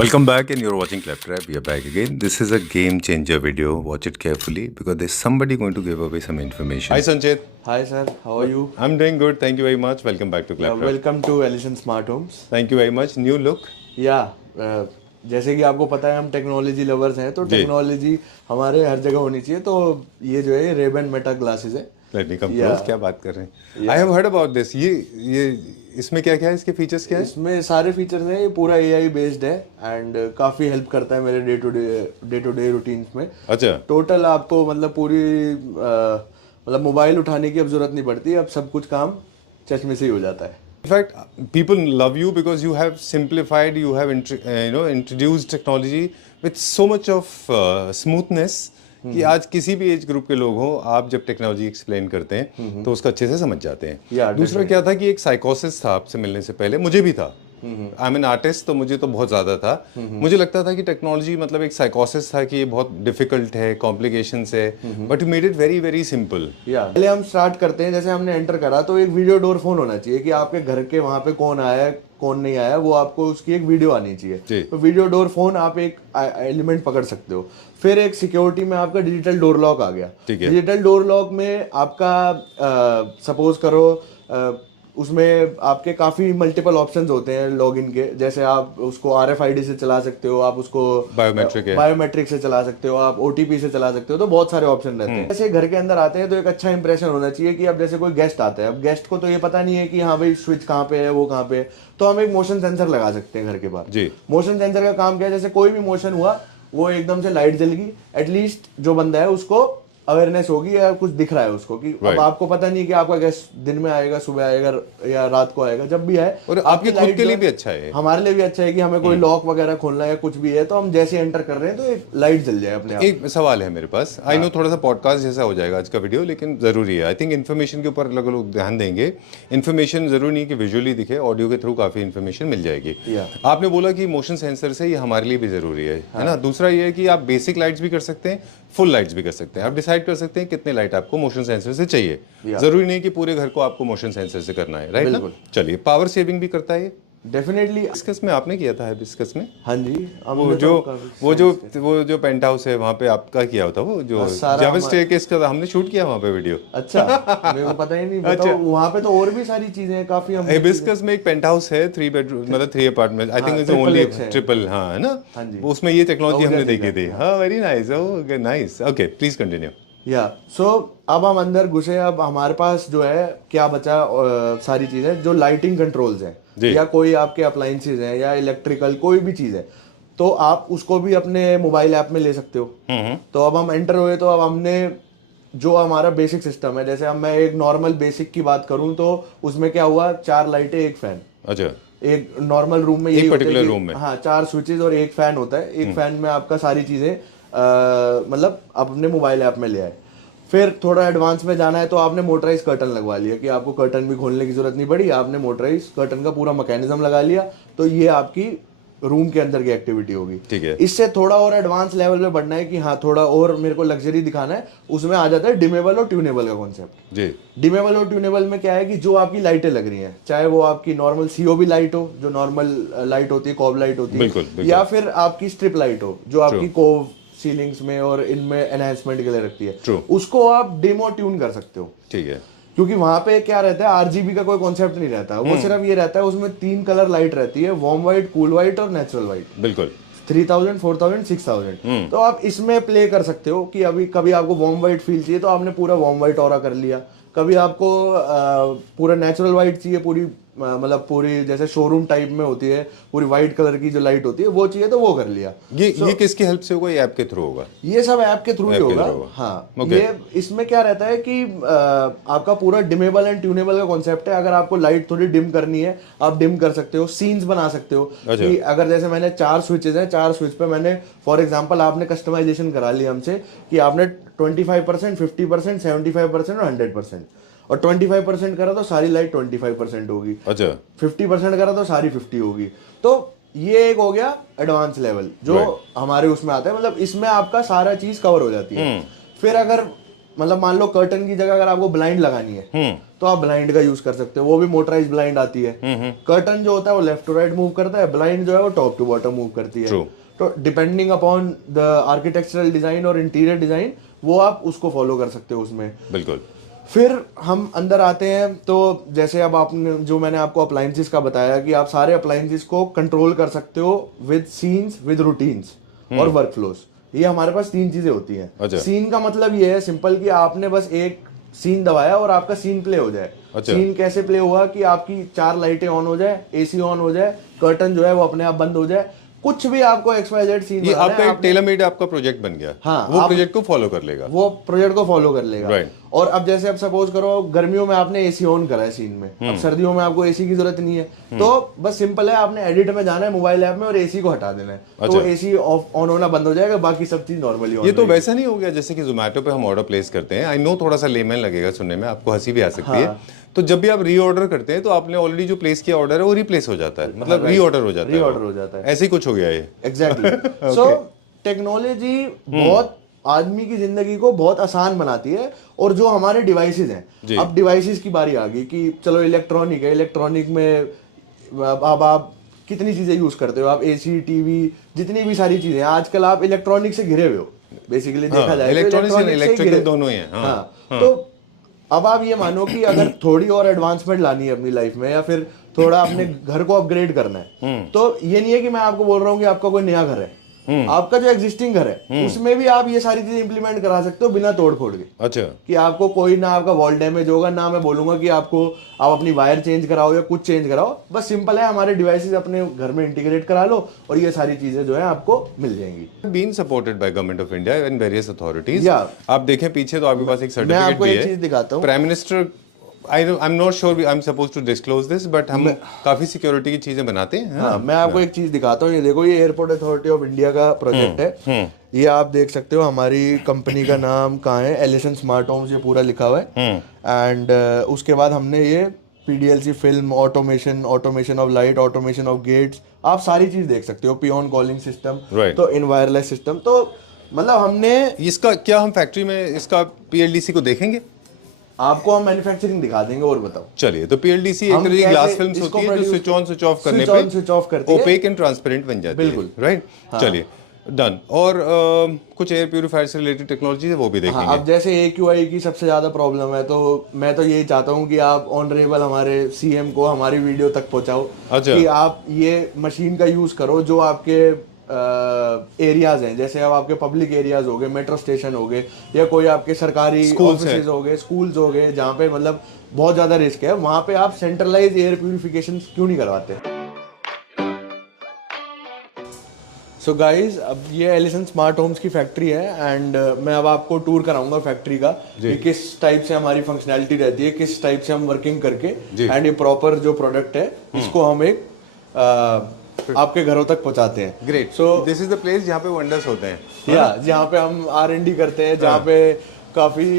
Welcome back, and you're watching Claptrap. We are back again. This is a game changer video. Watch it carefully because there's somebody going to give away some information. Hi Sanchit. Hi sir, how are you? I'm doing good. Thank you very much. Welcome back to Claptrap. Welcome to Ellison Smart Homes. Thank you very much. New look. जैसे कि आपको पता है हम technology lovers हैं तो technology हमारे हर जगह होनी चाहिए। तो ये जो है Ray-Ban मेटा ग्लासेस है। Let me come close. क्या बात कर रहे हैं? I have heard about this. ये इसमें क्या क्या है? इसके फीचर्स क्या है? इसमें सारे फीचर्स हैं। ये पूरा AI बेस्ड है एंड काफ़ी हेल्प करता है मेरे डे टू डे रूटीन्स में। अच्छा। टोटल आपको मतलब पूरी मतलब मोबाइल उठाने की अब जरूरत नहीं पड़ती। अब सब कुछ काम चश्मे से ही हो जाता है। In fact, people love you because you have simplified, you have introduced technology with so much of smoothness कि आज किसी भी एज ग्रुप के लोग हो, आप जब टेक्नोलॉजी एक्सप्लेन करते हैं तो उसका अच्छे से समझ जाते हैं। दूसरा क्या था कि एक साइकोसिस था आपसे मिलने से पहले, मुझे भी था। आई एम एन आर्टिस्ट, तो मुझे तो बहुत ज़्यादा था। मुझे लगता था कि टेक्नोलॉजी मतलब एक साइकोसिस था कि ये बहुत डिफिकल्ट है, कॉम्प्लिकेशंस है, but you made it very very simple. पहले हम स्टार्ट करते हैं, जैसे हमने एंटर करा तो एक वीडियो डोर फोन होना चाहिए कि आपके घर के वहाँ पे कौन आया है कौन नहीं आया, वो आपको उसकी एक वीडियो आनी चाहिए। तो वीडियो डोर फोन आप एक एलिमेंट पकड़ सकते हो। फिर एक सिक्योरिटी में आपका डिजिटल डोर लॉक आ गया। डिजिटल डोर लॉक में आपका सपोज करो उसमें आपके काफ़ी मल्टीपल ऑप्शंस होते हैं लॉगिन के। जैसे आप उसको RFID से चला सकते हो, आप उसको बायोमेट्रिक से चला सकते हो, आप OTP से चला सकते हो। तो बहुत सारे ऑप्शन रहते हैं। जैसे घर के अंदर आते हैं तो एक अच्छा इंप्रेशन होना चाहिए कि अब जैसे कोई गेस्ट आता है, अब गेस्ट को तो ये पता नहीं है कि हाँ भाई स्विच कहाँ पे है, वो कहाँ पे है। तो हम एक मोशन सेंसर लगा सकते हैं घर के बाहर। मोशन सेंसर का काम क्या है, जैसे कोई भी मोशन हुआ वो एकदम से लाइट जल गई, एटलीस्ट जो बंदा है उसको अवेयरनेस होगी या कुछ दिख रहा है उसको कि अब आपको पता नहीं कि आपका गेस्ट दिन में आएगा, सुबह आएगा या रात को आएगा, जब भी आए। और आपके खुद के लिए भी अच्छा है, हमारे लिए भी अच्छा है कि हमें कोई लॉक वगैरह खोलना है कुछ भी है तो हम जैसे एंटर कर रहे हैं तो एक लाइट जल जाए अपने आप। एक सवाल है मेरे पास, आई नो थोड़ा सा पॉडकास्ट जैसा हो जाएगा आज का वीडियो, लेकिन जरूरी है। आई थिंक इन्फॉर्मेशन के ऊपर लोग ध्यान देंगे। इन्फॉर्मेशन जरूरी नहीं कि विजुअली दिखे, ऑडियो के थ्रू काफी इन्फॉर्मेशन मिल जाएगी। आपने बोला कि मोशन सेंसर से ये हमारे लिए भी जरूरी है ना। दूसरा ये है कि आप बेसिक लाइट्स भी कर सकते हैं, फुल लाइट्स भी कर सकते हैं। आप डिसाइड कर सकते हैं कितने लाइट आपको मोशन सेंसर से चाहिए। जरूरी नहीं कि पूरे घर को आपको मोशन सेंसर से करना है, राइट ना। चलिए, पावर सेविंग भी करता है डेफिनेटली। हिबिस्कस में आपने किया था हिबिस्कस में? हाँ जी। वो जो पेंट हाउस है वहाँ पे आपका किया होता, वो जो जावेद स्टेयरकेस का हमने शूट किया वहाँ पे वीडियो। अच्छा, मेरे को पता ही नहीं। अच्छा, वहाँ पे तो और भी सारी चीजें हैं काफी। हिबिस्कस में एक पेंट हाउस है, 3 बेडरूम मतलब 3 apartment, I think it's only triple. हाँ, है ना। उसमें ये टेक्नोलॉजी हमने देखी थी। हाँ, very nice. Okay, nice. Okay, please continue. अब हम अंदर घुसे। अब हमारे पास जो है क्या बचा, सारी चीजें जो लाइटिंग कंट्रोल्स हैं या कोई आपके अप्लायंसेज हैं या इलेक्ट्रिकल कोई भी चीज है तो आप उसको भी अपने मोबाइल ऐप में ले सकते हो। तो अब हम एंटर हुए तो अब हमने जो हमारा बेसिक सिस्टम है, जैसे अब मैं एक नॉर्मल बेसिक की बात करूं तो उसमें क्या हुआ, 4 लाइटें, एक फैन। अच्छा। एक नॉर्मल रूम में यही पर्टिकुलर रूम में हाँ 4 स्विचेस और एक फैन होता है। एक फैन में आपका सारी चीजें मतलब अपने मोबाइल ऐप में ले आए। फिर थोड़ा एडवांस में जाना है तो आपने मोटराइज कर्टन लगवा लिया कि आपको कर्टन भी खोलने की जरूरत नहीं पड़ी, आपने मोटराइज कर्टन का पूरा मैकेनिज्म लगा लिया। तो ये आपकी रूम के अंदर की एक्टिविटी होगी। ठीक है। इससे थोड़ा और एडवांस लेवल पे बढ़ना है कि हाँ थोड़ा और मेरे को लग्जरी दिखाना है, उसमें आ जाता है डिमेबल और ट्यूनेबल का कॉन्सेप्ट। जी। डिमेबल और ट्यूनेबल में क्या है कि जो आपकी लाइटें लग रही हैं, चाहे वो आपकी नॉर्मल COB लाइट हो, जो नॉर्मल लाइट होती है, कॉब लाइट होती है, बिल्कुल। या फिर आपकी स्ट्रिप लाइट हो जो आपकी कोव सीलिंग्स में और इनमें एनहांसमेंट के लिए रखती है, उसको आप डेमो ट्यून कर सकते हो। ठीक है। क्योंकि वहां पे क्या रहता है, RGB का कोई कॉन्सेप्ट नहीं रहता, वो सिर्फ ये रहता है उसमें 3 कलर लाइट रहती है, वार्म व्हाइट, कूल व्हाइट और नेचुरल व्हाइट। बिल्कुल। 3000, 4000, 6000। तो आप इसमें प्ले कर सकते हो कि अभी कभी आपको वार्म व्हाइट फील चाहिए तो आपने पूरा वार्म व्हाइट ऑरा कर लिया, कभी आपको पूरा नेचुरल व्हाइट चाहिए, पूरी मतलब पूरी जैसे शोरूम टाइप में होती है पूरी व्हाइट कलर की जो लाइट होती है वो चाहिए तो वो कर लिया। ये किसकी हेल्प से होगा? ये ऐप के थ्रू होगा? ये सब ऐप के थ्रू ही होगा। हाँ। ये इसमें क्या रहता है कि आपका पूरा डिमेबल एंड ट्यूनेबल का कॉन्सेप्ट है। अगर आपको लाइट थोड़ी डिम करनी है आप डिम कर सकते हो, सीन्स बना सकते हो। कि अगर जैसे मैंने 4 स्विचेस हैं, 4 स्विच पे मैंने फॉर एग्जांपल आपने कस्टमाइजेशन करा लिया हमसे कि आपने 25%, 50%, 75% और 100%, और 25% करा तो सारी लाइट 25% होगी। अच्छा। 50% करा तो सारी 50 होगी। तो ये एक हो गया एडवांस लेवल जो हमारे उसमें आता है, मतलब इसमें आपका सारा चीज कवर हो जाती है। फिर अगर मतलब मान लो कर्टन की जगह अगर आपको ब्लाइंड लगानी है तो आप ब्लाइंड का यूज कर सकते हो, वो भी मोटराइज ब्लाइंड आती है। कर्टन जो होता है वो लेफ्ट टू राइट मूव करता है, ब्लाइंड जो है वो टॉप टू बॉटम मूव करती है। तो depending upon the architectural design और इंटीरियर डिजाइन वो आप उसको फॉलो कर सकते हो उसमें। बिल्कुल। फिर हम अंदर आते हैं तो जैसे अब आपने जो मैंने आपको अप्लायंसेस का बताया कि आप सारे अप्लायंसेस को कंट्रोल कर सकते हो विद सीन्स, विद रूटीन्स और वर्कफ्लोज। ये हमारे पास 3 चीजें होती हैं। अच्छा। सीन का मतलब ये है सिंपल कि आपने बस एक सीन दबाया और आपका सीन प्ले हो जाए। अच्छा। सीन कैसे प्ले हुआ कि आपकी 4 लाइटें ऑन हो जाए, एसी ऑन हो जाए, कर्टन जो है वो अपने आप बंद हो जाए, कुछ भी आपको XYZ सीन ये आपका एक टेलर मेड आपका प्रोजेक्ट बन गया। हाँ, वो प्रोजेक्ट को फॉलो कर लेगा, वो प्रोजेक्ट को फॉलो कर लेगा। Right. और अब जैसे अब सपोज करो गर्मियों में आपने एसी ऑन करा है सीन में, अब सर्दियों में आपको एसी की जरूरत नहीं है, तो बस सिंपल है आपने एडिट में जाना है मोबाइल ऐप में और एसी को हटा देना है। तो वो एसी ऑन होना बंद हो जाएगा, बाकी सब चीज नॉर्मली ऑन। ये तो वैसा नहीं हो गया जैसे कि जोमेटो पे हम ऑर्डर प्लेस करते हैं। आई नो थोड़ा सा लेमन लगेगा सुनने में, आपको हंसी भी आ सकती है। तो जब भी आप रीऑर्डर करते हैं तो आपने ऑलरेडी जो प्लेस किया ऑर्डर है वो रिप्लेस हो जाता है, मतलब रीऑर्डर हो जाता है। रीऑर्डर हो जाता है, ऐसे ही कुछ हो गया ये। एग्जैक्टली। सो टेक्नोलॉजी बहुत आदमी की जिंदगी को बहुत आसान बनाती है। और जो हमारे डिवाइसेस हैं, अब डिवाइसेस की बारी आ गई कि चलो इलेक्ट्रॉनिक है, इलेक्ट्रॉनिक में अब आप कितनी चीजें यूज करते हो, आप एसी, टीवी, जितनी भी सारी चीजें आजकल आप इलेक्ट्रॉनिक से घिरे हुए हो बेसिकली। देखा जाए इलेक्ट्रॉनिक और इलेक्ट्रिकल दोनों ही हैं। हाँ। तो अब आप ये मानो कि अगर थोड़ी और एडवांसमेंट लानी है अपनी लाइफ में या फिर थोड़ा अपने घर को अपग्रेड करना है, तो ये नहीं है कि मैं आपको बोल रहा हूँ कि आपका कोई नया घर है, आपका जो एग्जिस्टिंग घर है उसमें भी आप ये सारी चीजें इंप्लीमेंट करा सकते हो बिना तोड़ फोड़ के। अच्छा। कि आपको कोई ना आपका वॉल डैमेज होगा, ना मैं बोलूंगा कि आपको आप अपनी वायर चेंज कराओ या कुछ चेंज कराओ, बस सिंपल है हमारे डिवाइसेस अपने घर में इंटीग्रेट करा लो और ये सारी चीजें जो है आपको मिल जाएंगी। Been supported by government of India and various authorities. Yeah. आप देखें पीछे तो आपके पास एक मैं सर्टिफिकेट आपको भी एक है। चीज दिखाता हूँ। Prime minister I'm not sure I'm supposed to disclose this, but हम काफी सिक्योरिटी की चीजें बनाते हैं। हाँ, मैं आपको एक चीज दिखाता हूँ। ये देखो, ये एयरपोर्ट अथॉरिटी ऑफ इंडिया का प्रोजेक्ट है। ये आप देख सकते हो, हमारी कंपनी का नाम कहाँ है, एलिसन स्मार्ट होम्स, ये पूरा लिखा हुआ है। एंड उसके बाद हमने ये PDLC film, automation of light, automation of gates, आप सारी चीज देख सकते हो, पियोन कॉलिंग सिस्टम, तो इन वायरलेस सिस्टम। तो मतलब हमने इसका क्या, हम फैक्ट्री में इसका PLDC को देखेंगे? आपको हम मैन्युफैक्चरिंग दिखा देंगे और बताओ। चलिए, तो PLDC एक तरह की ग्लास फिल्म होती है जो स्विच ऑन स्विच ऑफ करने पे स्विच ऑफ करती है, ओपेक एंड ट्रांसपेरेंट बन जाती है। बिल्कुल, राइट। चलिए, डन। और कुछ एयर प्यूरिफायर से रिलेटेड टेक्नोलॉजी है वो भी देखेंगे। अब जैसे AQI की सबसे ज्यादा प्रॉब्लम है, तो मैं तो यही चाहता हूँ कि आप ऑनरेबल हमारे CM को हमारी वीडियो तक पहुंचाओ। अच्छा। कि आप ये मशीन का यूज करो जो आपके एरियाज हैं, जैसे अब आपके पब्लिक एरियाज हो गए, मेट्रो स्टेशन हो गए, या कोई आपके सरकारी ऑफिसेज हो गए, स्कूल्स हो गए, जहाँ पे मतलब बहुत ज्यादा रिस्क है, वहां पे आप सेंट्रलाइज एयर प्यूरिफिकेशन क्यों नहीं करवाते। सो गाइज, अब ये एलिसन स्मार्ट होम्स की फैक्ट्री है एंड मैं अब आपको टूर कराऊंगा फैक्ट्री का कि किस टाइप से हमारी फंक्शनैलिटी रहती है, किस टाइप से हम वर्किंग करके एंड ये प्रॉपर जो प्रोडक्ट है इसको हम एक आपके घरों तक पहुंचाते हैं। Great. So this is the place जहाँ पे वंडर्स होते हैं, या जहाँ पे हम R&D करते हैं, जहाँ पे काफी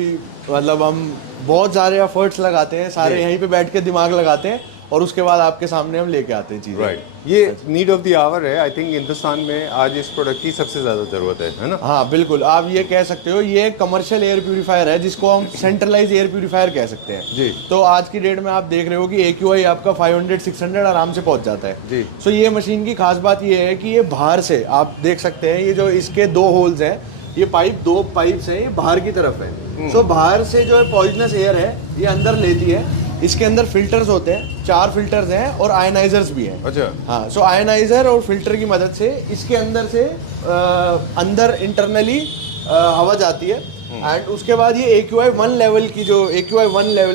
मतलब हम बहुत सारे एफर्ट्स लगाते हैं, सारे यहीं पे बैठ के दिमाग लगाते हैं और उसके बाद आपके सामने हम लेके आते हैं चीजें। राइट। ये नीड ऑफ द आवर है। आई थिंक हिंदुस्तान में आज इस प्रोडक्ट की सबसे ज्यादा जरूरत है ना? हाँ बिल्कुल, आप ये कह सकते हो, ये कमर्शियल एयर प्यूरिफायर है जिसको हम सेंट्रलाइज एयर प्यूरिफायर कह सकते हैं जी। तो आज की डेट में आप देख रहे हो कि AQI आपका 500-600 आराम से पहुंच जाता है जी। सो ये मशीन की खास बात ये है कि ये बाहर से आप देख सकते हैं, ये जो इसके 2 होल्स हैं, ये दो पाइप्स हैं, ये बाहर की तरफ है। सो बाहर से जो है पॉइजनस एयर है ये अंदर लेती है। इसके अंदर फिल्टर्स होते हैं, 4 फिल्टर्स हैं और आयनाइजर्स भी हैं। अच्छा। हाँ, सो आयनाइजर और फिल्टर की मदद से इसके अंदर से अंदर इंटरनली हवा जाती है एंड उसके बाद ये AQI 1 लेवल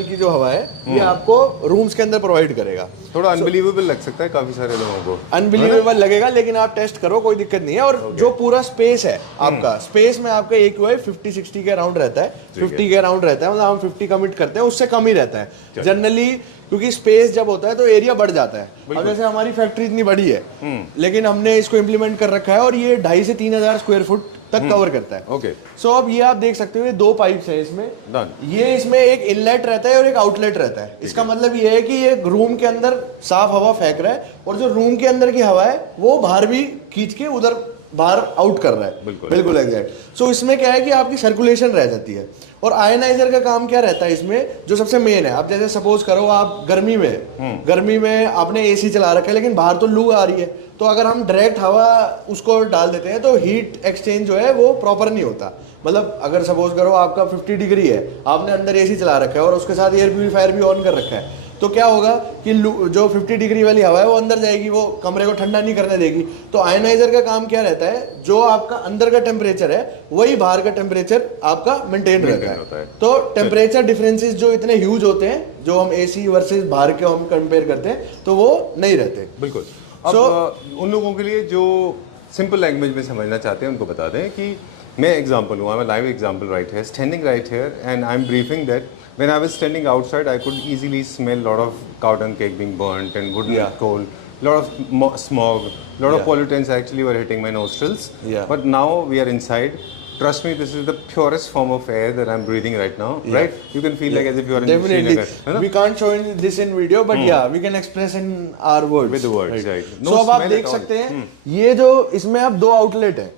की जो हवा है ये आपको रूम्स के अंदर प्रोवाइड करेगा। थोड़ा अनबिलीवेबल लग सकता है काफी सारे लोगों को, अनबिलीवेबल लगेगा, लेकिन आप टेस्ट करो, कोई दिक्कत नहीं है। और जो पूरा स्पेस है आपका, स्पेस में आपका AQI 50-60 के अराउंड रहता है, 50 के अराउंड रहता है, मतलब हम 50 कमिट करते हैं, उससे कम ही रहता है जनरली, क्योंकि स्पेस जब होता है तो एरिया बढ़ जाता है। अब जैसे हमारी फैक्ट्री इतनी बड़ी है लेकिन हमने इसको इम्प्लीमेंट कर रखा है और ये 2,500 से 3,000 स्क्वायर फुट तक कवर करता है। ओके। सो अब ये आप देख सकते हो, ये 2 पाइप्स हैं इसमें। ये इसमें एक इनलेट रहता है और एक आउटलेट रहता है। इसका मतलब ये है कि ये रूम के अंदर साफ हवा फेंक रहा है और जो रूम के अंदर की हवा है वो बाहर भी खींच के उधर बाहर आउट कर रहा है। बिल्कुल एग्जैक्ट। सो इसमें क्या है कि आपकी सर्कुलेशन रह जाती है। और आयनाइजर का काम क्या रहता है इसमें, जो सबसे मेन है, आप जैसे सपोज करो आप गर्मी में आपने एसी चला रखा है लेकिन बाहर तो लू आ रही है, तो अगर हम डायरेक्ट हवा उसको डाल देते हैं तो हीट एक्सचेंज जो है वो प्रॉपर नहीं होता। मतलब अगर सपोज करो आपका 50 डिग्री है, आपने अंदर एसी चला रखा है और उसके साथ एयर प्यूरीफायर भी ऑन कर रखा है, तो क्या होगा कि जो 50 डिग्री वाली हवा है वो अंदर जाएगी, वो कमरे को ठंडा नहीं करने देगी। तो आयनाइजर का काम क्या रहता है, जो आपका अंदर का टेम्परेचर है वही बाहर का टेम्परेचर आपका मेंटेन रहता है। तो टेम्परेचर डिफरेंसेस जो इतने ह्यूज होते हैं, जो हम एसी वर्सेस बाहर के हम कंपेयर करते हैं, तो वो नहीं रहते। बिल्कुल। अब उन लोगों के लिए जो सिंपल लैंग्वेज में समझना चाहते हैं उनको बता दें कि मैं एग्जांपल हूँ, I am a live example right here, standing right here and I am briefing that when I was standing outside I could easily smell lot of cow dung cake being burnt and wooden coal, lot of smog, lot of pollutants actually were hitting my nostrils. But now we are inside. Trust me, this is the purest form of air that I'm breathing right now, right? You can feel like as if you are in Srinagar. We can't show this in video, but we can express in our words. With the words, right? So अब आप देख सकते हैं, ये जो इसमें अब दो आउटलेट है।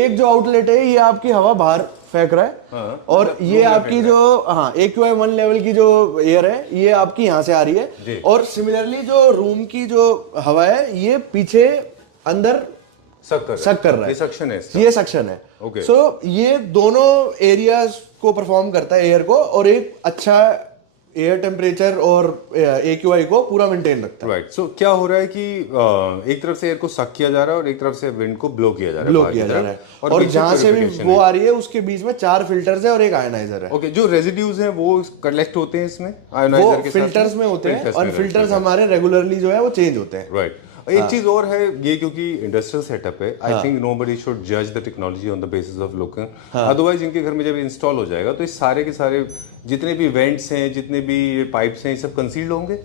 एक जो आउटलेट है ये आपकी हवा बाहर फेंक रहा है, और ये आपकी जो AQI 1 लेवल की जो एयर है ये आपकी यहाँ से आ रही है, और सिमिलरली जो रूम की जो हवा है ये पीछे अंदर सक कर रहा है। ये सक्शन है। सो ये दोनों एरियाज को परफॉर्म करता है एयर को, और एक अच्छा एयर टेम्परेचर और AQI को पूरा मेंटेन रखता है। राइट। सो क्या हो रहा है कि एक तरफ से एयर को सक किया जा रहा है और एक तरफ से विंड को ब्लो किया जा रहा है, और जहां से भी वो आ रही है उसके बीच में 4 फिल्टर्स है और एक आयनाइजर है। ओके, जो रेजिड्यूज हैं वो कलेक्ट होते हैं इसमें आयनाइजर के साथ, फिल्टर्स में होते हैं, और फिल्टर्स हमारे रेगुलरली जो है वो चेंज होते हैं। राइट। एक चीज और है, ये क्योंकि इंडस्ट्रियल सेटअप है, आई थिंक नोबडी शुड जज the technology on the basis of look, otherwise इनके घर में जब इंस्टॉल हो जाएगा तो इस सारे के सारे जितने भी वेंट्स हैं, जितने भी पाइप्स हैं, ये सब कंसील्ड होंगे।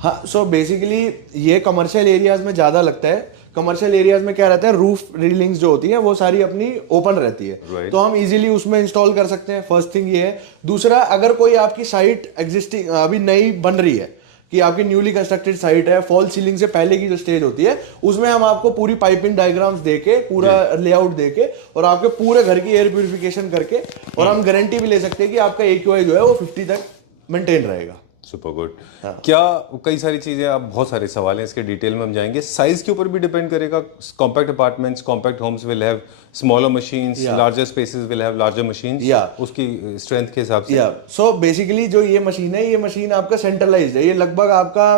हाँ, सो बेसिकली ये कमर्शियल एरियाज में ज्यादा लगता है। कमर्शियल एरियाज में क्या रहता है, रूफ रीलिंग्स जो होती है वो सारी अपनी ओपन रहती है, तो हम इजीली उसमें इंस्टॉल कर सकते हैं। फर्स्ट थिंग ये है। दूसरा, अगर कोई आपकी साइट एग्जिस्टिंग अभी नई बन रही है, कि आपकी न्यूली कंस्ट्रक्टेड साइट है, फॉल सीलिंग से पहले की जो स्टेज होती है, उसमें हम आपको पूरी पाइपिंग डायग्राम्स देके, पूरा लेआउट देके, और आपके पूरे घर की एयर प्यूरिफिकेशन करके, और हम गारंटी भी ले सकते हैं कि आपका AQI जो है वो 50 तक मेंटेन रहेगा। Super good. क्या कई सारी चीजें, आप बहुत सारे सवाल हैं, इसके डिटेल में हम जाएंगे। साइज के ऊपर भी डिपेंड करेगा। Compact apartments, compact homes will have smaller machines, larger spaces will have larger machines, उसकी स्ट्रेंथ के हिसाब से। सो बेसिकली जो ये मशीन है, ये मशीन आपका सेंट्रलाइज्ड है। ये लगभग आपका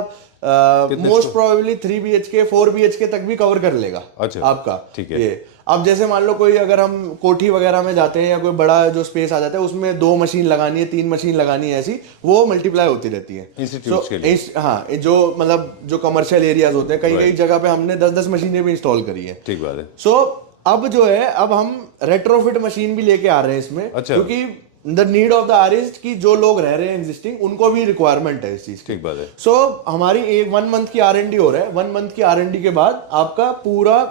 मोस्ट प्रोबेबली 3 BHK 4 BHK तक भी कवर कर लेगा। अच्छा, आपका ठीक है। ये अब जैसे मान लो कोई, अगर हम कोठी वगैरह में जाते हैं या कोई बड़ा जो स्पेस आ जाता है, उसमें 2 मशीन लगानी है, 3 मशीन लगानी है, ऐसी वो मल्टीप्लाई होती रहती है। हाँ, जो मतलब जो कमर्शियल एरियाज होते हैं, कई जगह पे हमने 10-10 मशीनें भी इंस्टॉल करी है। ठीक बात है। सो अब जो है, अब हम रेट्रोफिट मशीन भी लेके आ रहे हैं इसमें। अच्छा। क्योंकि the need of the artist की जो लोग रह रहे हैं एग्जिस्टिंग, उनको भी रिक्वायरमेंट है इस चीज की। ठीक बात है। सो हमारी 1 मंथ की R&D हो रहा है। 1 मंथ की R&D के बाद आपका पूरा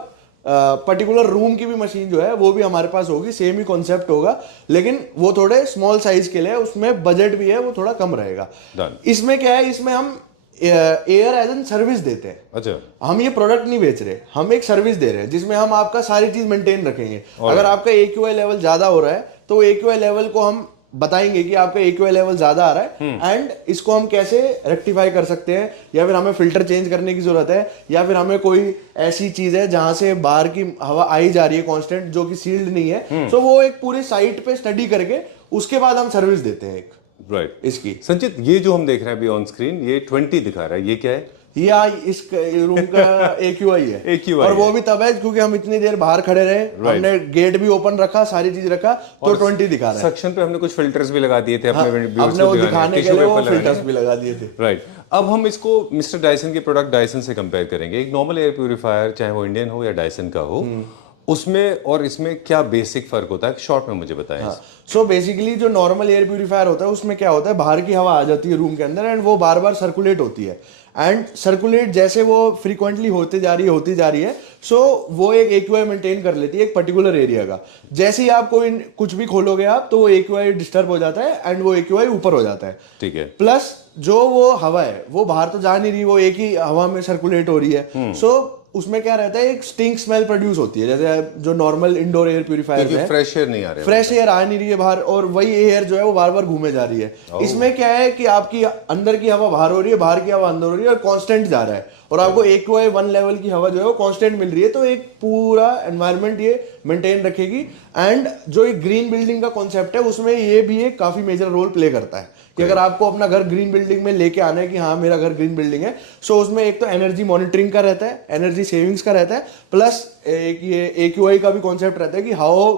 पर्टिकुलर रूम की भी मशीन जो है वो भी हमारे पास होगी। सेम ही कॉन्सेप्ट होगा, लेकिन वो थोड़े स्मॉल साइज के लिए, उसमें बजट भी है वो थोड़ा कम रहेगा। इसमें क्या है, इसमें हम एयर एज एन सर्विस देते हैं। अच्छा, हम ये प्रोडक्ट नहीं बेच रहे, हम एक सर्विस दे रहे हैं जिसमें हम आपका सारी चीज मेंटेन रखेंगे। अगर आपका AQI लेवल ज्यादा हो रहा है तो AQI लेवल को हम बताएंगे कि आपका AQI लेवल ज्यादा आ रहा है, एंड इसको हम कैसे रेक्टिफाई कर सकते हैं, या फिर हमें फिल्टर चेंज करने की जरूरत है, या फिर हमें कोई ऐसी चीज है जहां से बाहर की हवा आई जा रही है कांस्टेंट, जो कि सील्ड नहीं है। सो वो एक पूरी साइट पे स्टडी करके उसके बाद हम सर्विस देते हैं एक। राइट। इसकी संचित, ये जो हम देख रहे हैं अभी ऑन स्क्रीन, ये 20 दिखा रहा है, ये क्या है? या इस रूम का AQI है। AQI और वो भी तब है क्योंकि हम इतनी देर बाहर खड़े रहे, हमने गेट भी ओपन रखा, सारी चीज रखा, तो 20 दिखा रहा है। सेक्शन पे हमने कुछ फिल्टर्स भी लगा दिए थे अपने हमने वो दिखाने के लिए वो फिल्टर्स भी लगा दिए थे। राइट। अब हम इसको मिस्टर डायसन के प्रोडक्ट डायसन से कंपेयर करेंगे। एक नॉर्मल एयर प्यूरिफायर, चाहे वो इंडियन हो या डायसन का हो, उसमें और इसमें क्या बेसिक फर्क होता है, शॉर्ट में मुझे बताएं। सो बेसिकली जो नॉर्मल एयर प्यूरिफायर होता है उसमें क्या होता है, बाहर की हवा आ जाती है रूम के अंदर, एंड वो बार बार सर्कुलेट होती है, एंड सर्कुलेट जैसे वो फ्रीक्वेंटली होती जा रही है, सो वो एक AQI मेंटेन कर लेती है एक पर्टिकुलर एरिया का। जैसे ही आप कोई कुछ भी खोलोगे आप, तो वो AQI डिस्टर्ब हो जाता है, एंड वो AQI ऊपर हो जाता है। ठीक है। प्लस जो वो हवा है वो बाहर तो जा नहीं रही, वो एक ही हवा में सर्कुलेट हो रही है। सो उसमें क्या रहता है, एक स्टिंक स्मेल प्रोड्यूस होती है, जैसे जो नॉर्मल इंडोर एयर प्यूरिफायर है, फ्रेश एयर नहीं आ रहा है, फ्रेश एयर आ नहीं रही है बाहर, और वही एयर जो है वो बार बार घूमे जा रही है। इसमें क्या है कि आपकी अंदर की हवा बाहर हो रही है, बाहर की हवा अंदर हो रही है, और कांस्टेंट जा रहा है, और आपको AQI 1 लेवल की हवा जो है वो कांस्टेंट मिल रही है, तो एक पूरा एनवायरनमेंट ये मेंटेन रखेगी। एंड जो एक ग्रीन बिल्डिंग का कॉन्सेप्ट है उसमें ये भी एक काफी मेजर रोल प्ले करता है कि अगर आपको अपना घर ग्रीन बिल्डिंग में लेके आना है कि हाँ मेरा घर ग्रीन बिल्डिंग है, सो उसमें एक तो एनर्जी मॉनिटरिंग का रहता है, एनर्जी सेविंग्स का रहता है, प्लस एक ये AQI का भी कॉन्सेप्ट रहता है कि हाउ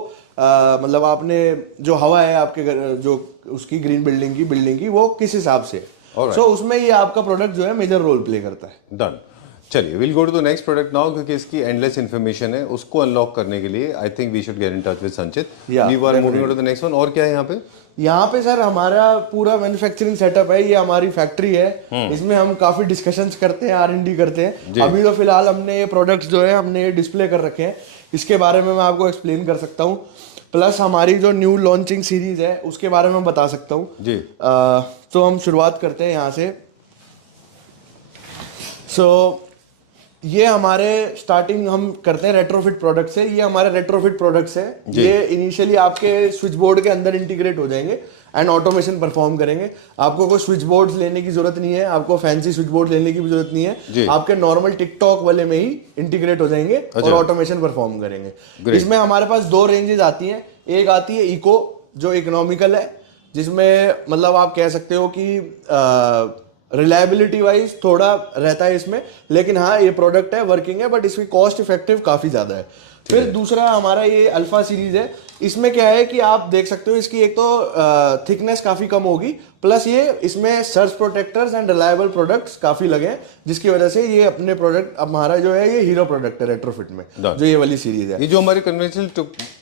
मतलब आपने जो हवा है आपके घर जो उसकी ग्रीन बिल्डिंग की वो किस हिसाब से, सो उसमें ये आपका प्रोडक्ट जो है मेजर रोल प्ले करता है। डन। चलिए will go to the next product now, क्योंकि इसकी एंडलेस इन्फॉर्मेशन है, उसको अनलॉक करने के लिए I think we should get in touch with Sanchit. We are moving to the next one. और क्या है यहाँ पे सर हमारा पूरा मैन्युफैक्चरिंग सेटअप है, ये हमारी फैक्ट्री है, इसमें हम काफी डिस्कशंस करते हैं, R&D करते हैं। अभी तो फिलहाल हमने ये प्रोडक्ट्स जो है हमने ये डिस्प्ले कर रखे हैं, इसके बारे में मैं आपको एक्सप्लेन कर सकता हूँ, प्लस हमारी जो न्यू लॉन्चिंग सीरीज है उसके बारे में बता सकता हूँ जी। तो हम शुरुआत करते हैं यहाँ से। ये हमारे स्टार्टिंग हम करते हैं रेट्रोफिट प्रोडक्ट से। ये हमारे रेट्रोफिट प्रोडक्ट्स है, ये इनिशियली आपके स्विच बोर्ड के अंदर इंटीग्रेट हो जाएंगे एंड ऑटोमेशन परफॉर्म करेंगे। आपको कोई स्विच बोर्ड लेने की जरूरत नहीं है, आपको फैंसी स्विच बोर्ड लेने की भी जरूरत नहीं है, आपके नॉर्मल टिकटॉक वाले में ही इंटीग्रेट हो जाएंगे और ऑटोमेशन परफॉर्म करेंगे। इसमें हमारे पास 2 रेंजेस आती हैं। एक आती है इको, जो इकोनॉमिकल है, जिसमें मतलब आप कह सकते हो कि रिलायबिलिटी वाइज थोड़ा रहता है इसमें, लेकिन हाँ ये प्रोडक्ट है, वर्किंग है, बट इसकी कॉस्ट इफेक्टिव काफी ज्यादा है। फिर दूसरा हमारा ये अल्फा सीरीज है। इसमें क्या है कि आप देख सकते हो इसकी एक तो थिकनेस काफी कम होगी, प्लस ये इसमें search protectors and reliable products काफी लगे हैं, जिसकी वजह से ये अपने प्रोडक्ट हमारा जो है ये हीरो प्रोडक्ट है रेट्रोफिट में, जो ये वाली सीरीज है। ये जो हमारे कन्वेंशनल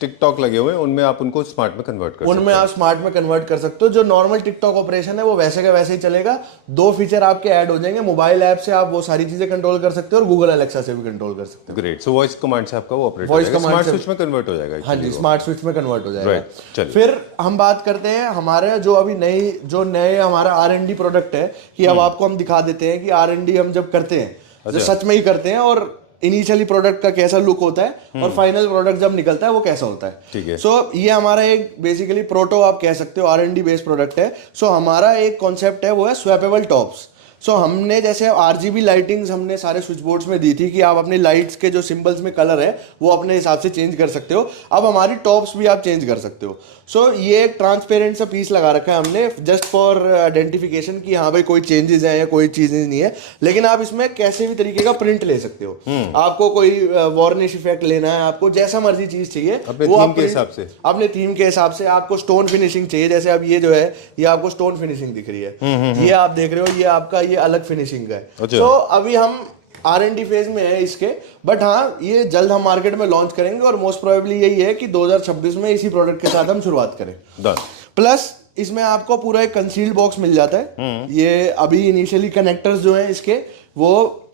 टिकटॉक लगे हुए हैं उनमें आप उनको स्मार्ट में कन्वर्ट कर सकते हो। उनमें आप स्मार्ट में कन्वर्ट कर सकते हो। जो नॉर्मल टिकटॉक ऑपरेशन है वो वैसे का वैसे ही चलेगा। 2 फीचर आपके ऐड हो जाएंगे, मोबाइल ऐप से आप वो सारी चीजें कंट्रोल कर सकते हो और गूगल एलेक्सा से भी कंट्रोल कर सकते हो। ग्रेट। सो वॉइस कमांड से आपका वो operate voice command smart switch में कन्वर्ट हो जाएगा। हाँ जी, स्मार्ट स्विच में कन्वर्ट हो जाएगा। फिर हम बात करते हैं हमारे जो अभी नए हमारा R&D प्रोडक्ट है, कि अब आपको हम दिखा देते हैं कि R&D हम जब करते हैं जो सच में ही करते हैं, और इनिशियली प्रोडक्ट का कैसा लुक होता है और फाइनल प्रोडक्ट जब निकलता है वो कैसा होता है। ठीक है। सो ये हमारा एक बेसिकली प्रोटो आप कह सकते हो R&D बेस्ड प्रोडक्ट है। सो हमारा एक कॉन्सेप्ट है वो है स्वैपेबल टॉप्स। सो हमने जैसे RGB लाइटिंग्स हमने सारे स्विच बोर्ड्स में दी थी कि आप अपनी लाइट्स के जो सिंबल्स में कलर है वो अपने हिसाब से चेंज कर सकते हो। अब हमारी टॉप्स भी आप चेंज कर सकते हो। सो ये एक ट्रांसपेरेंट सा पीस लगा रखा है हमने जस्ट फॉर आइडेंटिफिकेशन कि हाँ भाई कोई चेंजेस है या कोई चीज नहीं है, लेकिन आप इसमें कैसे भी तरीके का प्रिंट ले सकते हो। आपको कोई वार्निश इफेक्ट लेना है, आपको जैसा मर्जी चीज चाहिए वो अपने हिसाब से, अपने थीम के हिसाब से। आपको स्टोन फिनिशिंग चाहिए, जैसे अब ये जो है ये आपको स्टोन फिनिशिंग दिख रही है, ये आप देख रहे हो, ये आपका ये अलग फिनिशिंग का है। तो अभी हम R&D फेज में है इसके, बट हाँ ये जल्द हम मार्केट में लॉन्च करेंगे और मोस्ट प्रोबेबली यही है कि 2026 में इसी प्रोडक्ट के साथ हम शुरुआत करें। प्लस इसमें आपको पूरा एक कंसील्ड बॉक्स मिल जाता है। ये अभी इनिशियली कनेक्टर्स जो हैं इसके वो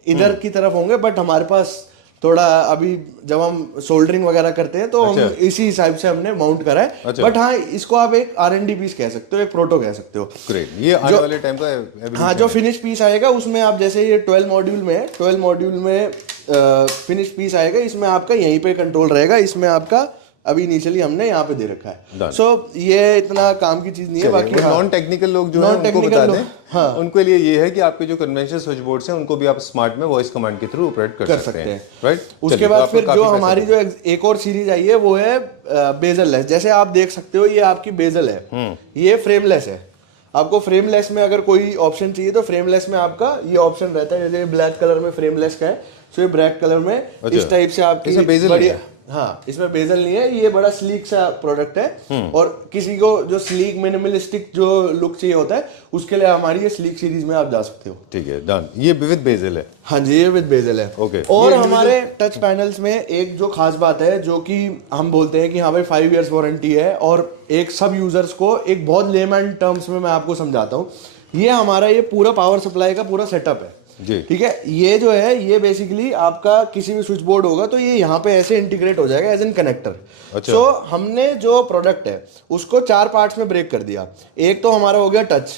इधर की तरफ होंगे, बट हमारे पास थोड़ा अभी जब हम सोल्डरिंग वगैरह करते हैं तो हम इसी हिसाब से हमने माउंट करा है। बट हाँ इसको आप एक R&D पीस कह सकते हो, एक प्रोटो कह सकते हो। ग्रेट। ये आने वाले टाइम का हाँ जो फिनिश पीस आएगा उसमें आप जैसे ये 12 मॉड्यूल में 12 मॉड्यूल में फिनिश पीस आएगा, इसमें आपका यहीं पे कंट्रोल रहेगा। इसमें आपका अभी इनिशियली हमने यहाँ पे दे रखा है। सो ये इतना काम की चीज नहीं है। बाकी नॉन टेक्निकल लोग जो हैं उनको बता दें, हाँ उनके लिए ये है कि आपके जो कन्वेंशनल स्विच बोर्ड्स हैं उनको भी आप स्मार्ट में वॉइस कमांड के थ्रू ऑपरेट कर सकते हैं, राइट। उसके बाद फिर जो हमारी जो एक और सीरीज आई है वो है बेजल लेस। जैसे आप देख सकते हो ये आपकी बेजल है, ये फ्रेमलेस है। आपको फ्रेमलेस में अगर कोई ऑप्शन चाहिए तो फ्रेमलेस में आपका ये ऑप्शन रहता है। जैसे ब्लैक कलर में फ्रेमलेस का है, तो ये ब्लैक कलर में इस टाइप से आपकी बढ़िया, हाँ इसमें बेजल नहीं है, ये बड़ा स्लीक सा प्रोडक्ट है। और किसी को जो स्लीक मिनिमलिस्टिक जो लुक चाहिए होता है उसके लिए हमारी ये स्लीक सीरीज में आप जा सकते हो। ठीक है, डन। ये विद बेजल है? हाँ जी ये विद बेजल है। ओके। और हमारे टच पैनल्स में एक जो खास बात है जो कि हम बोलते हैं कि हाँ भाई 5 इयर्स वारंटी है, और एक सब यूजर्स को एक बहुत लेमैन टर्म्स में मैं आपको समझाता हूँ। ये हमारा ये पूरा पावर सप्लाई का पूरा सेटअप है जी, ठीक है। ये जो है ये बेसिकली आपका किसी भी स्विच बोर्ड होगा तो ये यहाँ पे ऐसे इंटीग्रेट हो जाएगा एज एन कनेक्टर। सो हमने जो प्रोडक्ट है उसको 4 पार्ट्स में ब्रेक कर दिया। एक तो हमारा हो गया टच,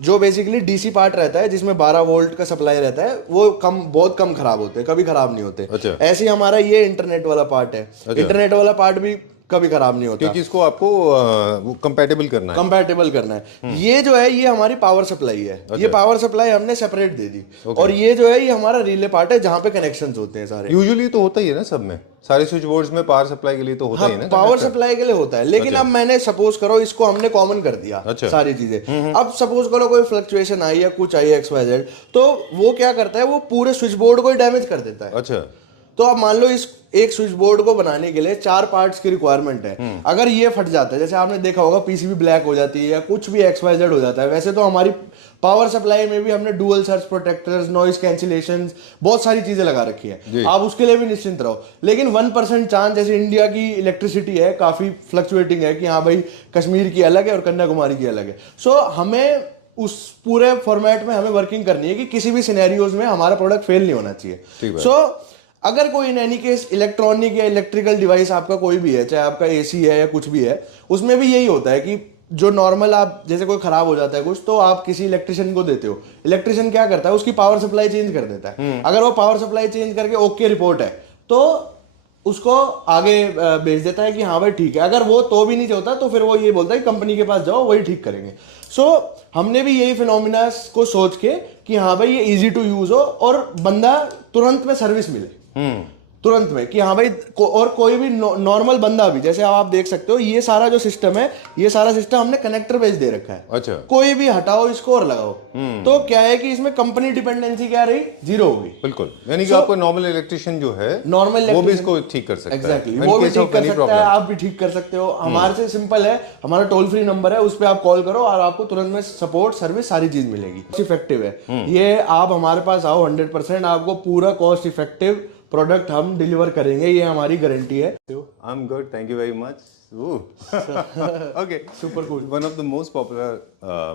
जो बेसिकली डीसी पार्ट रहता है जिसमें 12 वोल्ट का सप्लाई रहता है वो बहुत कम खराब होते हैं, कभी खराब नहीं होते। अच्छा। ऐसे ही हमारा ये इंटरनेट वाला पार्ट है। इंटरनेट वाला पार्ट भी कभी खराब नहीं होता, क्योंकि इसको आपको कंपैटिबल करना है। कंपैटिबल करना है। ये जो है ये हमारी पावर सप्लाई है। ये पावर सप्लाई हमने सेपरेट दे दी। और ये जो है ये हमारा रिले पार्ट है जहाँ पे कनेक्शंस होते हैं सारे। यूजुअली तो होता ही है ना सब में, सारे स्विच बोर्ड्स में पावर सप्लाई के लिए तो होता ही है ना। पावर सप्लाई के लिए होता है, लेकिन अब मैंने सपोज करो इसको हमने कॉमन कर दिया सारी चीजें। अब सपोज करो कोई फ्लक्चुएशन आई या कुछ आई XYZ, तो वो क्या करता है, वो पूरे स्विच बोर्ड को ही डैमेज कर देता है। अच्छा। तो अब मान लो इस एक स्विच बोर्ड को बनाने के लिए 4 पार्ट्स की रिक्वायरमेंट है। अगर ये फट जाता है, जैसे आपने देखा होगा पीसीबी ब्लैक हो जाती है या कुछ भी XYZ हो जाता है। वैसे तो हमारी पावर सप्लाई में भी हमने dual surge protectors, noise cancellation, बहुत सारी चीजें लगा रखी है। आप उसके लिए भी निश्चिंत रहो। लेकिन 1% चांस, जैसे इंडिया की इलेक्ट्रिसिटी है काफी फ्लक्चुएटिंग है कि हाँ भाई कश्मीर की अलग है और कन्याकुमारी की अलग है। सो हमें उस पूरे फॉर्मेट में हमें वर्किंग करनी है कि किसी भी सिनेरियोज में हमारा प्रोडक्ट फेल नहीं होना चाहिए। सो अगर कोई इन एनी केस इलेक्ट्रॉनिक या इलेक्ट्रिकल डिवाइस आपका कोई भी है, चाहे आपका एसी है या कुछ भी है, उसमें भी यही होता है कि जो नॉर्मल आप जैसे कोई खराब हो जाता है कुछ, तो आप किसी इलेक्ट्रिशियन को देते हो। इलेक्ट्रिशियन क्या करता है, उसकी पावर सप्लाई चेंज कर देता है। अगर वो पावर सप्लाई चेंज करके ओके रिपोर्ट है तो उसको आगे भेज देता है कि हाँ भाई ठीक है। अगर वो तो भी नहीं चाहता तो फिर वो ये बोलता है कि कंपनी के पास जाओ, वही ठीक करेंगे। सो हमने भी यही फिनोमिना को सोच के कि हाँ भाई ये इजी टू यूज हो और बंदा तुरंत में सर्विस मिले, तुरंत में कि हाँ भाई और कोई भी नॉर्मल बंदा भी, जैसे आप देख सकते हो ये सारा जो सिस्टम है, ये सारा सिस्टम हमने कनेक्टर बेस दे रखा है। अच्छा। कोई भी हटाओ इसको और लगाओ, तो क्या है कि इसमें कंपनी डिपेंडेंसी क्या रही, जीरो होगी। बिल्कुल, यानी कि आपको नॉर्मल इलेक्ट्रिशियन जो है नॉर्मल वो भी इसको ठीक कर सकता है। एग्जैक्टली, वो भी ठीक कर सकता है, आप भी ठीक कर सकते हो। हमारे से सिंपल है, हमारा टोल फ्री नंबर है, उस पर आप कॉल करो और आपको तुरंत में सपोर्ट सर्विस सारी चीज मिलेगी। इफेक्टिव है ये, आप हमारे पास आओ, 100% आपको पूरा कॉस्ट इफेक्टिव प्रोडक्ट हम डिलीवर करेंगे, ये हमारी गारंटी है। I am good, thank you very much. Okay, super cool, one of the most popular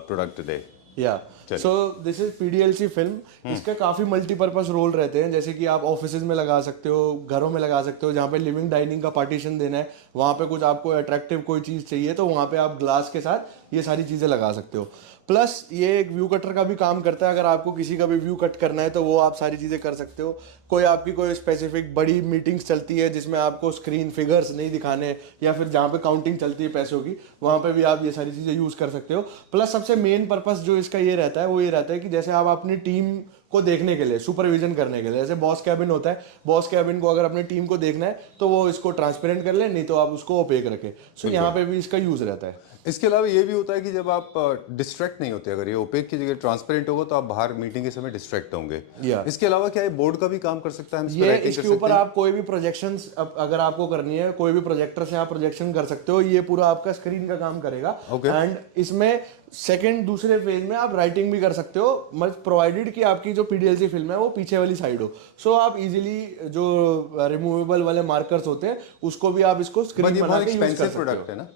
product today. या so this is PDLC film. इसका काफी मल्टीपर्पज रोल रहते हैं, जैसे कि आप ऑफिसेज में लगा सकते हो, घरों में लगा सकते हो, जहाँ पे लिविंग डाइनिंग का पार्टीशन देना है, वहाँ पे कुछ आपको अट्रैक्टिव कोई चीज चाहिए तो वहाँ पे आप ग्लास के साथ ये सारी चीजें लगा सकते हो। प्लस ये एक व्यू कटर का भी काम करता है, अगर आपको किसी का भी व्यू कट करना है तो वो आप सारी चीजें कर सकते हो। कोई आपकी कोई स्पेसिफिक बड़ी मीटिंग्स चलती है जिसमें आपको स्क्रीन फिगर्स नहीं दिखाने, या फिर जहाँ पे काउंटिंग चलती है पैसों की, वहाँ पे भी आप ये सारी चीजें यूज कर सकते हो। प्लस सबसे मेन पर्पस जो इसका ये रहता है वो ये रहता है कि जैसे आप अपनी टीम को देखने के लिए, सुपरविजन करने के लिए, जैसे बॉस कैबिन होता है, बॉस कैबिन को अगर अपनी टीम को देखना है तो वो इसको ट्रांसपेरेंट कर ले, नहीं तो आप उसको ओपेक रखें। सो यहाँ पे भी इसका यूज रहता है। इसके अलावा ये भी होता है कि जब आप डिस्ट्रैक्ट नहीं होते, अगर ये ओपेक की जगह ट्रांसपेरेंट होगा तो आप बाहर मीटिंग के समय डिस्ट्रैक्ट होंगे। इसके अलावा क्या ये बोर्ड का भी काम कर सकता है? ये इसके ऊपर आप कोई भी प्रोजेक्शंस अगर आपको करनी है, कोई भी प्रोजेक्टर से आप प्रोजेक्शन कर सकते हो, ये पूरा आपका स्क्रीन का काम करेगा। एंड इसमें सेकंड दूसरे फेज में आप राइटिंग भी कर सकते हो, प्रोवाइडेड कि आपकी जो PDLC फिल्म है वो पीछे वाली साइड हो। सो आप इजीली जो रिमूवेबल वाले मार्कर्स होते हैं उसको भी आप इसको स्क्रीन बना के यूज कर सकते हो। प्रोडक्ट है ना?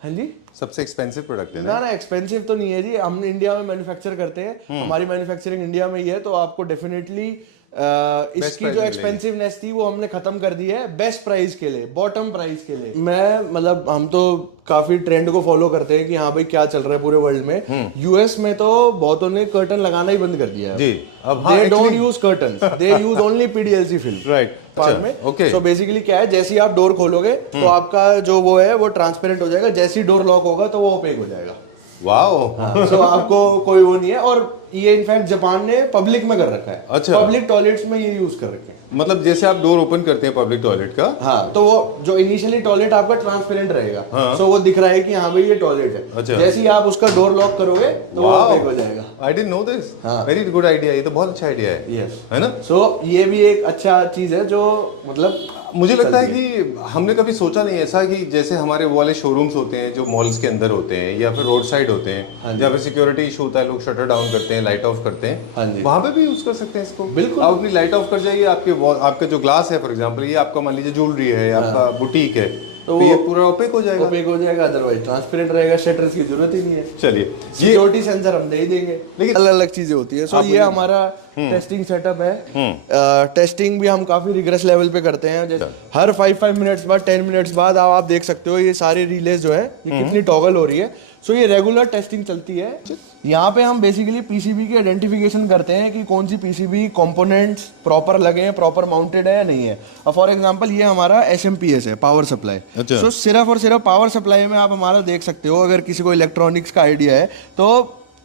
हाँ जी, सबसे एक्सपेंसिव प्रोडक्ट है ना एक्सपेंसिव तो नहीं है जी, हम इंडिया में मैन्युफैक्चर करते हैं, हमारी मैन्युफैक्चरिंग इंडिया में ही है, तो आपको डेफिनेटली इसकी जो एक्सपेंसिवनेस थी वो हमने खत्म कर दी है बेस्ट प्राइस के लिए, बॉटम प्राइस के लिए। मैं मतलब हम तो काफी ट्रेंड को फॉलो करते हैं कि हाँ भाई क्या चल रहा है पूरे वर्ल्ड में। यूएस में तो बहुतों ने कर्टन लगाना ही बंद कर दिया है जी। अब they don't use curtains, they use only PDLC film, right, part में। ओके, सो बेसिकली क्या है, जैसे ही आप डोर खोलोगे तो आपका जो वो है वो ट्रांसपेरेंट हो जाएगा, जैसे ही डोर लॉक होगा तो वो ओपेक हो जाएगा। वाओ। सो आपको कोई वो नहीं है, और ये इनफैक्ट जापान ने पब्लिक में कर रखा है। अच्छा, पब्लिक टॉयलेट्स में ये यूज कर रखे हैं। मतलब जैसे आप डोर ओपन करते हैं पब्लिक टॉयलेट का, हाँ, तो वो जो इनिशियली टॉयलेट आपका ट्रांसपेरेंट रहेगा, हाँ, सो वो दिख रहा है कि हाँ भाई ये टॉयलेट है। अच्छा, जैसे ही आप उसका डोर लॉक करोगे तो वो ओपन हो जाएगा। I didn't know this, very good idea, ये तो बहुत अच्छा आइडिया है। यस, है ना? सो ये भी एक अच्छा चीज है जो मतलब मुझे लगता है कि हमने कभी सोचा नहीं ऐसा कि जैसे हमारे वो वाले शोरूम्स होते हैं जो मॉल्स के अंदर होते हैं या फिर रोड साइड होते हैं, या फिर सिक्योरिटी इशू होता है, लोग शटर डाउन करते हैं, लाइट ऑफ करते हैं, वहां पे भी यूज कर सकते हैं इसको। बिल्कुल, आप अपनी लाइट ऑफ कर जाइए, आपका जो ग्लास है फॉर एग्जांपल, ये आपका मान लीजिए ज्वेलरी है, आपका बुटीक है, तो ये पूरा ओपेक हो जाएगा। ओपेक हो जाएगा, अदरवाइज ट्रांसपेरेंट रहेगा, शटर्स की जरूरत ही नहीं है। चलिए, सिक्योरिटी सेंसर हम दे ही देंगे, लेकिन अलग अलग चीजें होती है। सो ये हमारा टेस्टिंग सेटअप है। टेस्टिंग भी हम काफी रिगरस लेवल पे करते हैं। जैसे हर 5 मिनट्स बाद 10 मिनट्स बाद आप देख सकते हो ये सारी रिलेज जो है ये कितनी टॉगल हो रही है। सो ये रेगुलर टेस्टिंग चलती है। यहाँ पे हम बेसिकली पीसीबी की आइडेंटिफिकेशन करते हैं कि कौन सी पीसीबी कंपोनेंट्स प्रॉपर लगे हैं, प्रॉपर माउंटेड है या नहीं है। अब फॉर एग्जांपल ये हमारा एसएमपीएस है, पावर सप्लाई। सो सिर्फ और सिर्फ पावर सप्लाई में आप हमारा देख सकते हो, अगर किसी को इलेक्ट्रॉनिक्स का आइडिया है तो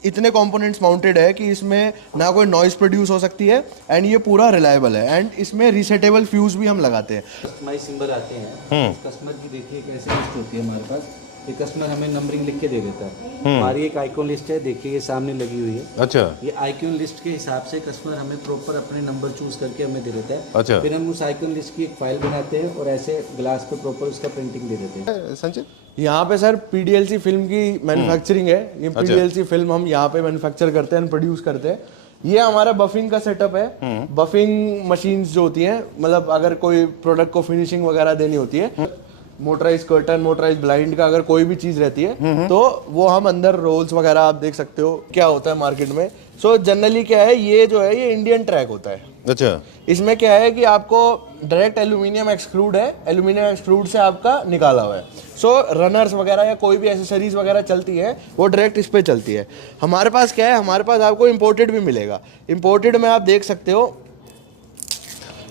इतने कंपोनेंट्स माउंटेड है कि इसमें ना कोई नॉइज प्रोड्यूस हो सकती है एंड ये पूरा रिलायबल है। एंड इसमें रीसेटेबल फ्यूज भी हम लगाते हैं। कस्टमाइज सिंबल आते हैं, कस्टमर की देखिए कैसे लिस्ट होती है हमारे पास। ये कस्टमर हमें नंबरिंग लिख के दे देता है। हमारी एक आइकॉन लिस्ट है, देखिए ये सामने लगी हुई है। अच्छा, ये आइकॉन लिस्ट के हिसाब से कस्टमर हमें प्रॉपर अपने नंबर चूज करके हमें दे देता है। अच्छा, फिर हम उस आइकॉन लिस्ट की एक फाइल बनाते हैं और ऐसे ग्लास पे प्रॉपर उसका प्रिंटिंग दे देते हैं। संचित यहाँ पे सर पीडीएलसी फिल्म की मैन्युफैक्चरिंग है। ये पीडीएलसी फिल्म हम यहाँ पे मैन्युफैक्चर करते हैं, प्रोड्यूस करते हैं। ये हमारा बफिंग का सेटअप है। बफिंग मशीन्स जो होती हैं, मतलब अगर कोई प्रोडक्ट को फिनिशिंग वगैरह देनी होती है, मोटराइज कर्टन, मोटराइज ब्लाइंड का अगर कोई भी चीज रहती है तो वो हम अंदर रोल्स वगैरह आप देख सकते हो क्या होता है मार्केट में। सो जनरली क्या है, ये जो है ये इंडियन ट्रैक होता है। अच्छा, इसमें क्या है कि आपको डायरेक्ट एल्यूमिनियम एक्सक्लूड है, एल्यूमिनियम एक्सक्लूड से आपका निकाला हुआ है। सो रनर्स वगैरह या कोई भी एसेसरीज वगैरह चलती है वो डायरेक्ट इस पे चलती है। हमारे पास क्या है, हमारे पास आपको इंपोर्टेड भी मिलेगा। इंपोर्टेड में आप देख सकते हो,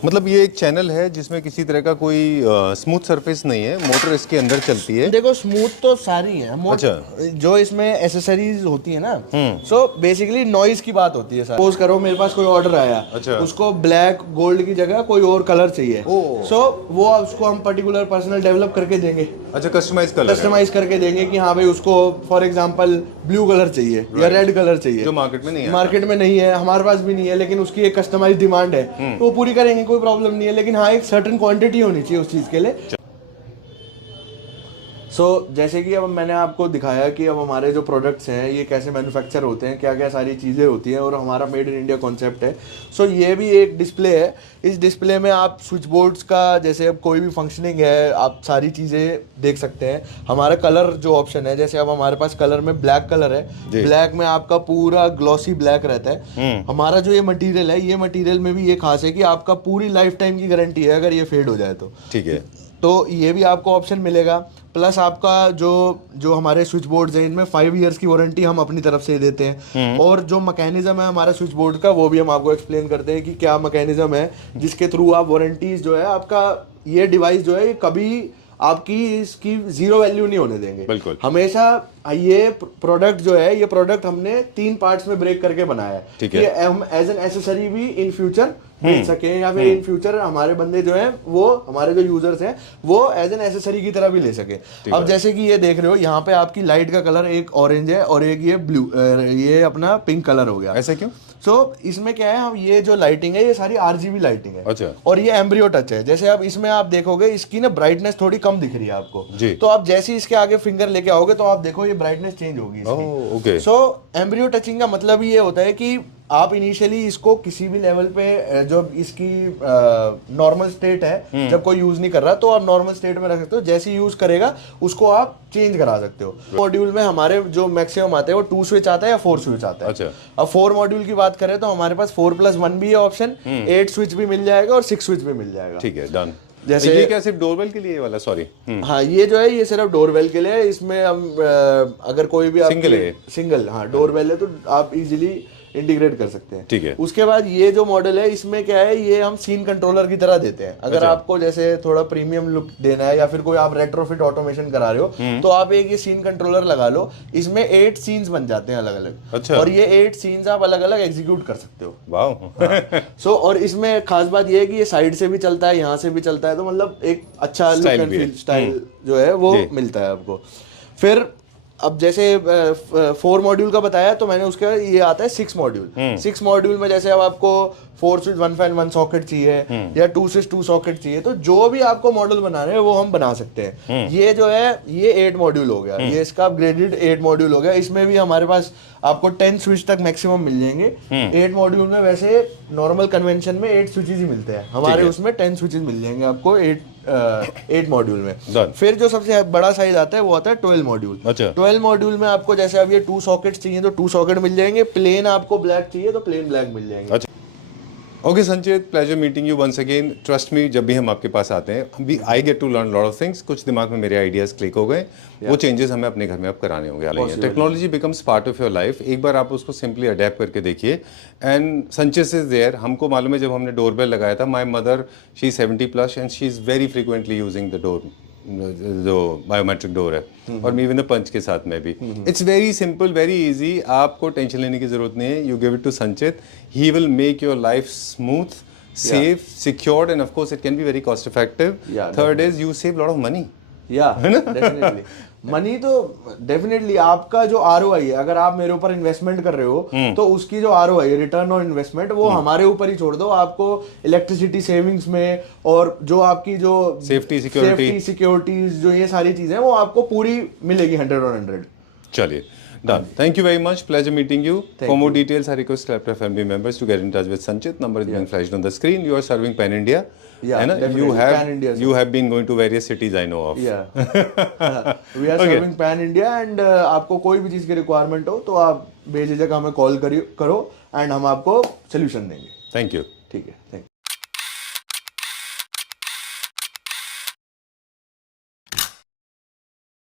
मतलब ये एक चैनल है जिसमें किसी तरह का कोई स्मूथ सरफेस नहीं है, मोटर इसके अंदर चलती है। देखो स्मूथ तो सारी है। अच्छा, जो इसमें एसेसरीज होती है ना, सो बेसिकली नॉइज की बात होती है। सपोज करो मेरे पास कोई ऑर्डर आया, अच्छा, उसको ब्लैक गोल्ड की जगह कोई और कलर चाहिए, सो वो उसको हम पर्टिकुलर पर्सनल डेवलप करके देंगे। अच्छा, कस्टमाइज करके देंगे कि हाँ भाई उसको फॉर एग्जांपल ब्लू कलर चाहिए या रेड कलर चाहिए, जो मार्केट में नहीं है। मार्केट में नहीं है, हमारे पास भी नहीं है, लेकिन उसकी एक कस्टमाइज डिमांड है तो वो पूरी करेंगे, कोई प्रॉब्लम नहीं है। लेकिन हाँ एक सर्टेन क्वांटिटी होनी चाहिए उस चीज के लिए। जैसे कि अब मैंने आपको दिखाया कि अब हमारे जो प्रोडक्ट्स हैं ये कैसे मैन्युफैक्चर होते हैं, क्या क्या सारी चीज़ें होती हैं और हमारा मेड इन इंडिया कॉन्सेप्ट है। ये भी एक डिस्प्ले है। इस डिस्प्ले में आप स्विच बोर्ड्स का, जैसे अब कोई भी फंक्शनिंग है, आप सारी चीज़ें देख सकते हैं। हमारा कलर जो ऑप्शन है, जैसे अब हमारे पास कलर में ब्लैक कलर है, ब्लैक में आपका पूरा ग्लॉसी ब्लैक रहता है। हमारा जो ये मटीरियल है, ये मटीरियल में भी ये खास है कि आपका पूरी लाइफ टाइम की गारंटी है अगर ये फेड हो जाए तो। ठीक है, तो ये भी आपको ऑप्शन मिलेगा। प्लस आपका जो हमारे स्विच बोर्ड्स हैं इनमें 5 इयर्स की वारंटी हम अपनी तरफ से देते हैं। और जो मैकेनिज्म है हमारा स्विच बोर्ड का, वो भी हम आपको एक्सप्लेन करते हैं कि क्या मैकेनिज्म है जिसके थ्रू आप वारंटीज जो है, आपका ये डिवाइस जो है ये कभी आपकी इसकी जीरो वैल्यू नहीं होने देंगे। बिल्कुल, हमेशा ये प्रोडक्ट जो है, ये प्रोडक्ट हमने 3 पार्ट्स में ब्रेक करके बनाया है। ठीक है, हम एज एन एसेसरी भी इन फ्यूचर मिल सके, या फिर इन फ्यूचर हमारे बंदे जो हैं वो, हमारे जो यूजर्स हैं वो एज एन एसेसरी की तरह भी ले सके। अब जैसे कि ये देख रहे हो, यहाँ पे आपकी लाइट का कलर एक ऑरेंज है और एक ये ब्लू, ये अपना पिंक कलर हो गया। ऐसा क्यों? इसमें क्या है, हम ये जो लाइटिंग है ये सारी आरजीबी लाइटिंग है। अच्छा, और ये एम्ब्रियो टच है। जैसे अब इसमें आप देखोगे इसकी ना ब्राइटनेस थोड़ी कम दिख रही है आपको जी। तो आप जैसे ही इसके आगे फिंगर लेके आओगे तो आप देखो ये ब्राइटनेस चेंज होगी इसकी। ओके। एम्ब्रियो टचिंग का मतलब ये होता है कि आप इनिशियली इसको किसी भी लेवल पे, जो इसकी नॉर्मल स्टेट है, जब कोई यूज नहीं कर रहा तो आप नॉर्मल स्टेट में रख सकते हो। जैसे यूज करेगा उसको आप चेंज करा सकते हो। मॉड्यूल में हमारे जो मैक्सिमम आते हैं वो 2 स्विच आता है या 4 स्विच आता है। अच्छा, अब 4 मॉड्यूल की बात करें तो हमारे पास 4+1 भी है ऑप्शन, 8 स्विच भी मिल जाएगा और 6 स्विच भी मिल जाएगा। ठीक है, डन। जैसे ये क्या सिर्फ डोरबेल के लिए वाला? सॉरी, हाँ ये जो है ये सिर्फ डोरबेल के लिए है। इसमें हम अगर कोई भी सिंगल हाँ डोरबेल है तो आप इजीली इंटीग्रेट कर सकते हैं। ठीक है। उसके बाद ये जो मॉडल है इसमें क्या है, ये हम सीन कंट्रोलर की तरह देते हैं। अगर आपको जैसे थोड़ा प्रीमियम लुक देना है या फिर कोई आप रेट्रोफिट ऑटोमेशन करा रहे हो तो आप एक ये सीन कंट्रोलर लगा लो। इसमें 8 सीन्स बन जाते हैं अलग अलग। अच्छा। और ये 8 सीन्स आप अलग अलग एग्जीक्यूट कर सकते हो। वाह। और इसमें खास बात ये है कि ये साइड से भी चलता है, यहाँ से भी चलता है, तो मतलब एक अच्छा लुक एंड फील स्टाइल जो है वो मिलता है आपको। फिर अब जैसे 4 मॉड्यूल का बताया तो मैंने उसका ये आता है 6 मॉड्यूल। 6 मॉड्यूल में जैसे अब आपको 4 स्विच 1 फैन 1 सॉकेट चाहिए या 2 स्विच 2 सॉकेट चाहिए, तो जो भी आपको मॉडल बनाने हैं वो हम बना सकते हैं। ये जो है ये 8 मॉड्यूल हो गया, ये इसका अपग्रेडेड 8 मॉड्यूल हो गया। इसमें भी हमारे पास आपको 10 स्विच तक मैक्सिमम मिल जाएंगे। 8 मॉड्यूल में वैसे नॉर्मल कन्वेंशन में 8 स्विचेज ही मिलते हैं, हमारे उसमें 10 स्विचेज मिल जाएंगे आपको 8 मॉड्यूल में। फिर जो सबसे बड़ा साइज आता है वो आता है 12 मॉड्यूल। 12 मॉड्यूल में आपको जैसे अब ये 2 सॉकेट्स चाहिए तो 2 सॉकेट मिल जाएंगे, प्लेन आपको ब्लैक चाहिए तो प्लेन ब्लैक मिल जाएंगे। Okay Sanchit, pleasure meeting you once again. Trust me, जब भी हम आपके पास आते हैं I get to learn lot of things. कुछ दिमाग में मेरे आइडियाज क्लिक हो गए, वो चेंजेस हमें अपने घर में अब कराने होंगे। Technology becomes part of your life. एक बार आप उसको सिंपली अडेप्ट करके देखिए। एंड संचित इज देयर। हमको मालूम है जब हमने डोरबेल लगाया था, my mother she 70+ and she is very frequently using the door, जो बायोमेट्रिक डोर है, और इवन द पंच के साथ में भी। It's very simple, very easy. आपको टेंशन लेने की जरूरत नहीं है। यू गिव इट टू संचित, he will make your life smooth, safe, secured, and of course it can be very cost effective. Third is you save a lot of money. Definitely money तो definitely आपका जो ROI है, अगर आप मेरे ऊपर investment कर रहे हो तो उसकी जो ROI है, रिटर्न ऑन इन्वेस्टमेंट, वो हमारे ऊपर ही छोड़ दो। आपको इलेक्ट्रिसिटी सेविंग्स में और जो आपकी जो सेफ्टी सिक्योरिटीज जो ये सारी चीजें वो आपको पूरी मिलेगी 100/100। चलिए, done. Thank you very much. Pleasure meeting you. For more details, I request Clapter family members to get in touch with Sanchit. Number is being flashed on the screen. You are serving Pan India. Yeah, definitely. You have been going to various cities I know of. Yeah. We are serving Pan India and आपको कोई भी चीज़ की requirement हो तो आप बेझिझक हमें call करो एंड हम आपको सोल्यूशन देंगे। Thank you. ठीक है, थैंक यू।